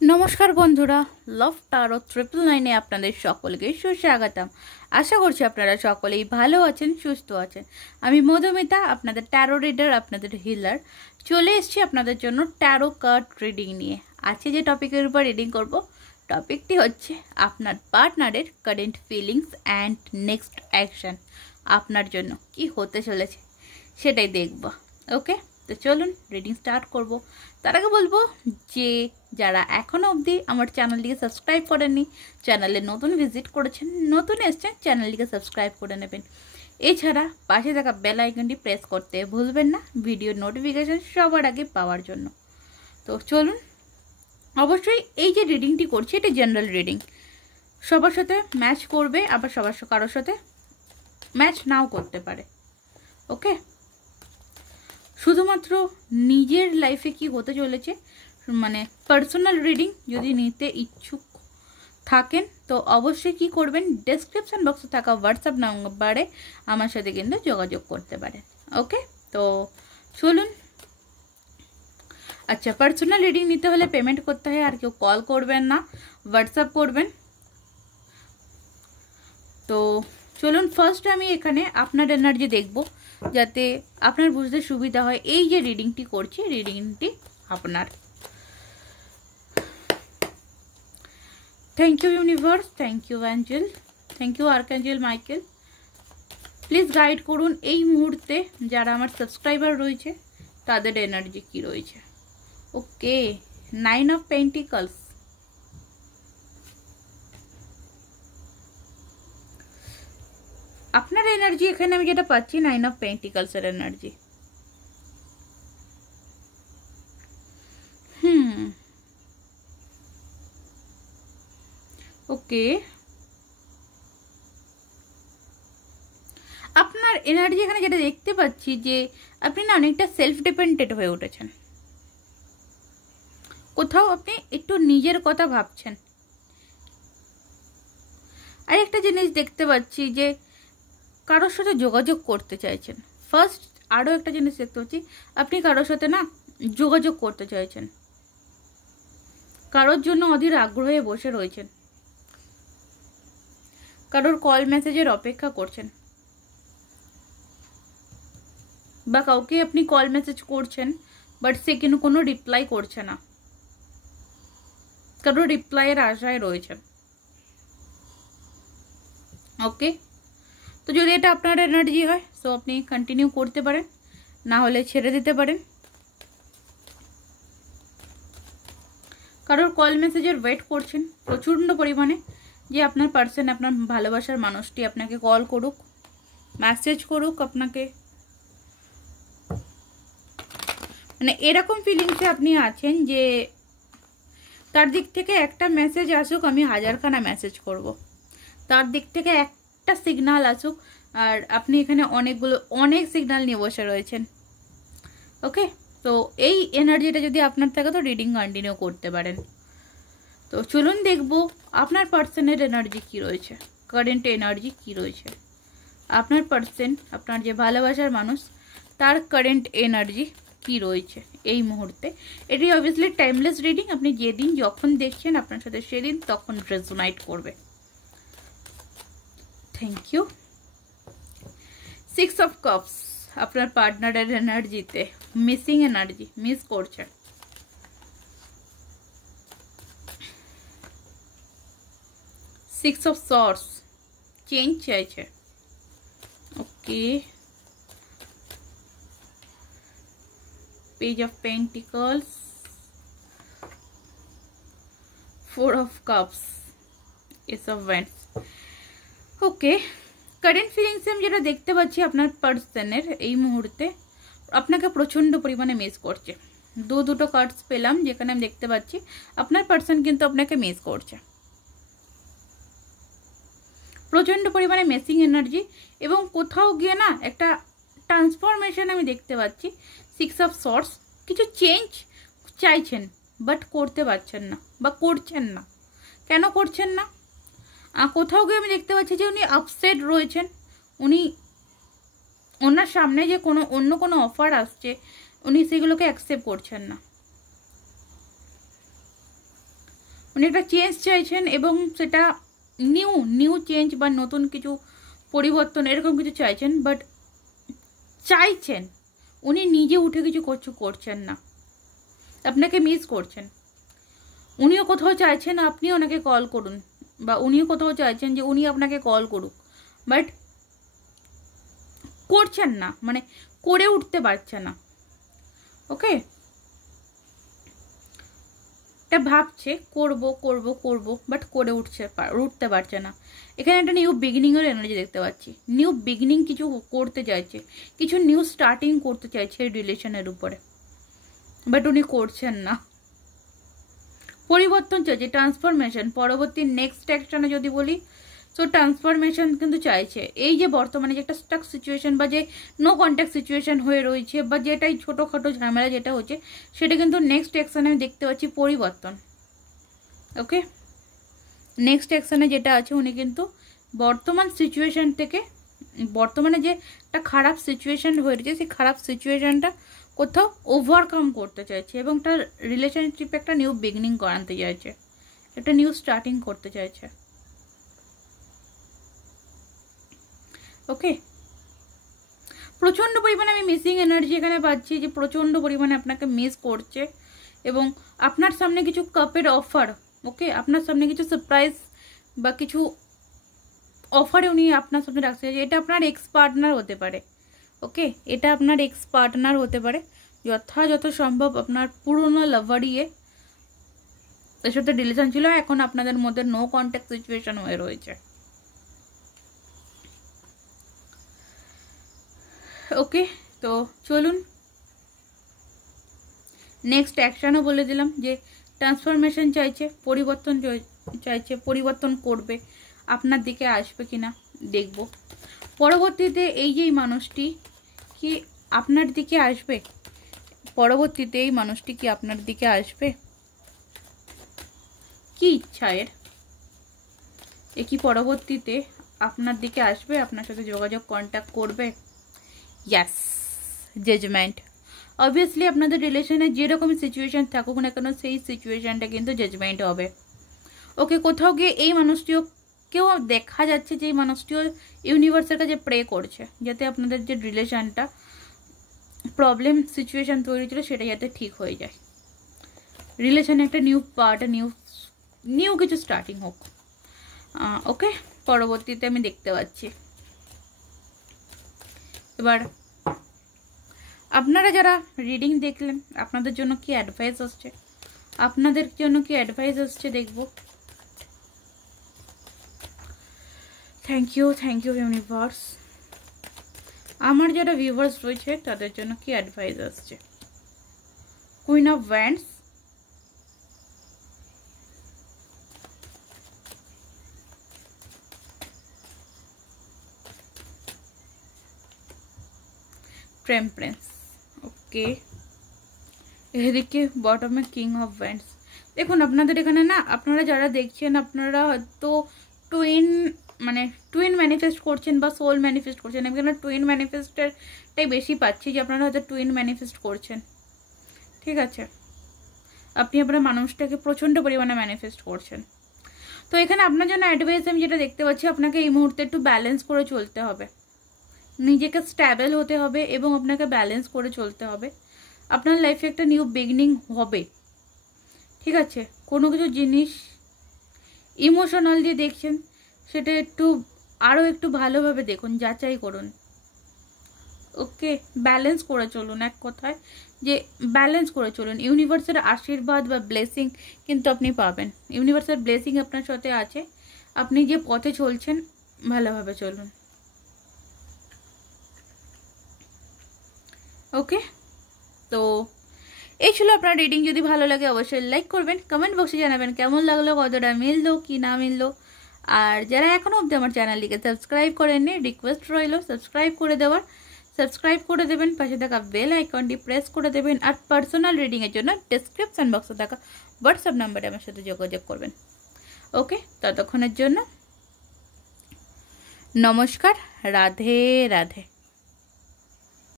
নমস্কার বন্ধুরা, লাভ টারো 999 আপনাদের সকলকে সুস্বাগতম। আশা করছি আপনারা সকলেই ভালো আছেন, সুস্থ আছেন। আমি মধুমিতা, আপনাদের ট্যারো রিডার, আপনাদের হিলার। চলে এসেছি আপনাদের জন্য ট্যারো কার্ড রিডিং নিয়ে। আজকে যে টপিকের উপর রিডিং করব, টপিকটি হচ্ছে আপনার পার্টনারের current feelings and next action. আপনার জন্য কি হতে চলেছে সেটাই দেখব। ওকে, তো চলুন রিডিং স্টার্ট করব। তার আগে বলবো যে যারা এখনও অবধি আমার চ্যানেলটিকে সাবস্ক্রাইব করেননি, চ্যানেলে নতুন ভিজিট করেছেন, নতুন এসছেন, চ্যানেলটিকে সাবস্ক্রাইব করে নেবেন। এছাড়া পাশে থাকা বেল আইকনটি প্রেস করতে ভুলবেন না, ভিডিও নোটিফিকেশান সবার আগে পাওয়ার জন্য। তো চলুন, অবশ্যই এই যে রিডিংটি করছি এটা জেনারেল রিডিং, সবার সাথে ম্যাচ করবে, আবার কারোর সাথে ম্যাচ নাও করতে পারে। ওকে, শুধুমাত্র নিজের লাইফে কি হতে চলেছে, মানে পার্সোনাল রিডিং যদি নিতে ইচ্ছুক থাকেন তো অবশ্যই কি করবেন, ডেসক্রিপশন বক্সে থাকা হোয়াটসঅ্যাপ নাম্বারে আমার সাথে কিন্তু যোগাযোগ করতে পারেন। ওকে, তো চলুন। আচ্ছা, পার্সোনাল রিডিং নিতে হলে পেমেন্ট করতে হয়, আর কেউ কল করবেন না, হোয়াটসঅ্যাপ করবেন। তো চলুন, ফার্স্ট আমি এখানে আপনার এনার্জি দেখব, যাতে আপনার বুঝতে সুবিধা হয়। এই যে রিডিংটি করছি, রিডিংটি আপনার। Thank you universe, thank you angel, thank you archangel Michael. Please guide করুন এই মুহূর্তে যারা আমার সাবস্ক্রাইবার রয়েছে তাদের এনার্জি কি রয়েছে। ওকে, 9 অফ পেন্টিকলস। আপনার এনার্জি এখানে আমি যেটা পাচ্ছি, 9 অফ পেন্টিকলসের এনার্জি। ওকে, আপনার এনার্জি এখানে যেটা দেখতে পাচ্ছি যে আপনি না অনেকটা সেলফ ডিপেন্ডেন্ট হয়ে উঠেছেন। কোথাও আপনি একটু নিজের কথা ভাবছেন। আর একটা জিনিস দেখতে পাচ্ছি যে কারোর সাথে যোগাযোগ করতে চাইছেন। ফার্স্ট আরও একটা জিনিস দেখতে পাচ্ছি, আপনি কারোর সাথে না যোগাযোগ করতে চাইছেন, কারোর জন্য অধীর আগ্রহে বসে রয়েছেন, কারোর কল মেসেজের অপেক্ষা করছেন, বা কাউকে আপনি কল মেসেজ করছেন বাট সে কিন্তু কোনো রিপ্লাই করছে না, কারোর রিপ্লাইয়ের আশায় রয়েছেন। ওকে, তো যদি এটা আপনার এনার্জি হয় সো আপনি কন্টিনিউ করতে পারেন, না হলে ছেড়ে দিতে পারেন। কারোর কল মেসেজের ওয়েট করছেন প্রচণ্ড পরিমাণে, যে আপনার পার্সন, আপনার ভালোবাসার মানুষটি আপনাকে কল করুক, মেসেজ করুক আপনাকে, মানে এরকম ফিলিংসে আপনি আছেন যে তার দিক থেকে একটা মেসেজ আসুক, আমি হাজারখানা মেসেজ করব, তার দিক থেকে একটা সিগন্যাল আসুক, আর আপনি এখানে অনেক সিগন্যাল নিয়ে বসে রয়েছেন। ওকে, তো এই এনার্জিটা যদি আপনার থাকে তো রিডিং কন্টিনিউ করতে পারেন। তো চলুন দেখব আপনার পার্সনের এনার্জি কি রয়েছে, কারেন্ট এনার্জি কি রয়েছে। আপনার পার্সন, আপনার যে ভালোবাসার মানুষ, তার কারেন্ট এনার্জি কি রয়েছে এই মুহূর্তে। এটি অবভিয়াসলি টাইমলেস রিডিং, আপনি যেদিন যখন দেখছেন আপনার সাথে সেদিন তখন রেজোনাইট করবে। Thank you. 6 অফ কাপস, আপনার পার্টনারের এনার্জিতে মিসিং এনার্জি, মিস করছেন। 6 অফ সর্টস, চেঞ্জ চাইছে। Okay, page of pentacles, 4 of cups, ace of wands. Okay, current ফিলিংসে আমি যেটা দেখতে পাচ্ছি আপনার পার্সনের এই মুহূর্তে আপনাকে প্রচণ্ড পরিমাণে মিস করছে। দুটো কার্ডস পেলাম যেখানে আমি দেখতে পাচ্ছি আপনার পার্সন কিন্তু আপনাকে মিস করছে প্রচণ্ড পরিমাণে, মিসিং এনার্জি, এবং কোথাও গিয়ে না একটা ট্রান্সফরমেশন আমি দেখতে পাচ্ছি। 6 অফ সর্টস, কিছু চেঞ্জ চাইছেন বাট করতে পারছেন না, বা করছেন না। কেন করছেন না? কোথাও গিয়ে আমি দেখতে পাচ্ছি যে উনি আপসেট রয়েছেন, উনি ওনার সামনে যে অন্য কোনো অফার আসছে উনি সেগুলোকে অ্যাকসেপ্ট করছেন না। উনি একটা চেঞ্জ চাইছেন এবং সেটা নিউ চেঞ্জ বা নতুন কিছু পরিবর্তন এরকম কিছু চাইছেন, বাট চাইছেন উনি নিজে উঠে কিছু করছেন না, আপনাকে মিস করছেন। উনিও কোথাও চাইছেন আপনি ওনাকে কল করুন, বা উনিও কোথাও চাইছেন যে উনি আপনাকে কল করুক, বাট করছেন না, মানে করে উঠতে পারছে না। ওকে, এটা ভাবছে করব করব করব, বাট করে উঠতে পারছে না। এখানে একটা নিউ বিগিনিংয়ের এনার্জি দেখতে পাচ্ছি। নিউ বিগিনিং কিছু করতে চাইছে, কিছু নিউ স্টার্টিং করতে চাইছে এই রিলেশনের উপরে, বাট উনি করছেন না। পরিবর্তন চাইছে, ট্রান্সফরমেশন, পরবর্তী নেক্সট অ্যাকশনে যদি বলি সো ট্রান্সফরমেশন কিন্তু চাইছে। এই যে বর্তমানে যে একটা স্টাক সিচুয়েশন বা যে নো কন্ট্যাক্ট সিচুয়েশন হয়ে রয়েছে, বা যেটাই ছোটোখাটো ঝামেলা যেটা হচ্ছে, সেটা কিন্তু নেক্সট অ্যাকশনে আমি দেখতে পাচ্ছি পরিবর্তন। ওকে, নেক্সট অ্যাকশনে যেটা আছে উনি কিন্তু বর্তমান সিচুয়েশন থেকে, বর্তমানে যে একটা খারাপ সিচুয়েশন হয়ে রয়েছে সেই খারাপ সিচুয়েশনটা কোথাও ওভারকাম করতে চাইছে এবং তার রিলেশনশিপে একটা নিউ বিগিনিং করাতে চাইছে, একটা নিউ স্টার্টিং করতে চাইছে। ওকে, প্রচণ্ড পরিমাণে আমি মিসিং এনার্জি এখানে পাচ্ছি, যে প্রচণ্ড পরিমাণে আপনাকে মিস করছে এবং আপনার সামনে কিছু কাপের অফার, ওকে, আপনার সামনে কিছু সারপ্রাইজ বা কিছু অফারে উনি আপনার সামনে রাখছে। এটা আপনার এক্স পার্টনার হতে পারে। ওকে, এটা আপনার এক্স পার্টনার হতে পারে, যথাযথ সম্ভব আপনার পুরনো লাভারিয়ে এর সাথে রিলেশন ছিল, এখন আপনাদের মধ্যে নো কন্ট্যাক্ট সিচুয়েশন হয়ে রয়েছে। ওকে, তো চলুন নেক্সট অ্যাকশনও বলে দিলাম, যে ট্রান্সফরমেশন চাইছে, পরিবর্তন চাইছে, পরিবর্তন করবে, আপনার দিকে আসবে কিনা দেখব। পরবর্তীতে এই যে মানুষটি কি আপনার দিকে আসবে, পরবর্তীতে এই মানুষটি কি আপনার দিকে আসবে, কি ইচ্ছা এর, এ কি পরবর্তীতে আপনার দিকে আসবে, আপনার সাথে যোগাযোগ কন্ট্যাক্ট করবে? ইয়াস, জাজমেন্ট। অবভিয়াসলি আপনাদের রিলেশনে যেরকম সিচুয়েশন থাকুক না কেন সেই সিচুয়েশনটা কিন্তু জাজমেন্ট হবে। ওকে, কোথাও গিয়ে এই মানুষটিও কেউ দেখা যাচ্ছে যে এই মানুষটিও ইউনিভার্সের কাছে প্রে করছে যাতে আপনাদের যে রিলেশনটা প্রবলেম সিচুয়েশন তৈরি ছিল সেটা যাতে ঠিক হয়ে যায়, রিলেশনে একটা নিউ পার্ট, নিউ কিছু স্টার্টিং হোক। ওকে, পরবর্তীতে আমি দেখতে পাচ্ছি। এবার আপনারা যারা রিডিং দেখলেন আপনাদের জন্য কি অ্যাডভাইস আসছে, আপনাদের জন্য কি অ্যাডভাইস আসছে দেখব। Thank you universe. আমার যারা ভিউয়ার্স রয়েছে তাদের জন্য কি অ্যাডভাইস আসছে। Queen of wands, temperance, okay, এদিকে বটমে কিং অফ ওয়ান্ডস। দেখুন আপনাদের এখানে না, আপনারা যারা দেখছেন আপনারা হয়তো টুইন ম্যানিফেস্ট করছেন বা সোল ম্যানিফেস্ট করছেন। আমি এখানে টুইন ম্যানিফেস্টেরটাই বেশি পাচ্ছি, যে আপনারা হয়তো টুইন ম্যানিফেস্ট করছেন। ঠিক আছে, আপনি আপনার মানুষটাকে প্রচণ্ড পরিমাণে ম্যানিফেস্ট করছেন। তো এখানে আপনার জন্য অ্যাডভাইস আমি যেটা দেখতে পাচ্ছি, আপনাকে এই মুহূর্তে একটু ব্যালেন্স করে চলতে হবে, নিজেকে স্ট্যাবল হতে হবে এবং আপনাকে ব্যালেন্স করে চলতে হবে। আপনার লাইফে একটা নিউ বিগিনিং হবে। ঠিক আছে, কোনো কিছু জিনিস ইমোশনাল দিয়ে দেখছেন সেটা আরও একটু ভালোভাবে দেখুন, যাচাই করুন। ওকে, ব্যালেন্স করে চলুন, এক কথায় যে ব্যালেন্স করে চলুন। ইউনিভার্সের আশীর্বাদ বা ব্লেসিং কিন্তু আপনি পাবেন, ইউনিভার্সের ব্লেসিং আপনার সাথে আছে। আপনি যে পথে চলছেন ভালোভাবে চলুন। ওকে, তো এই ছিল আপনার রিডিং। যদি ভালো লাগে অবশ্যই লাইক করবেন, কমেন্ট বক্সে জানাবেন কেমন লাগলো, কতটা মিললো কি না মিললো। আর যারা এখনও অবধি আমার চ্যানেলটিকে সাবস্ক্রাইব করেননি, রিকোয়েস্ট রইল সাবস্ক্রাইব করে দেওয়ার, সাবস্ক্রাইব করে দেবেন, পাশে থাকা বেল আইকনটি প্রেস করে দেবেন। আর পার্সোনাল রিডিংয়ের জন্য ডেসক্রিপশন বক্সে থাকা হোয়াটসঅ্যাপ নাম্বারে আমার সাথে যোগাযোগ করবেন। ওকে, ততক্ষণের জন্য নমস্কার, রাধে রাধে।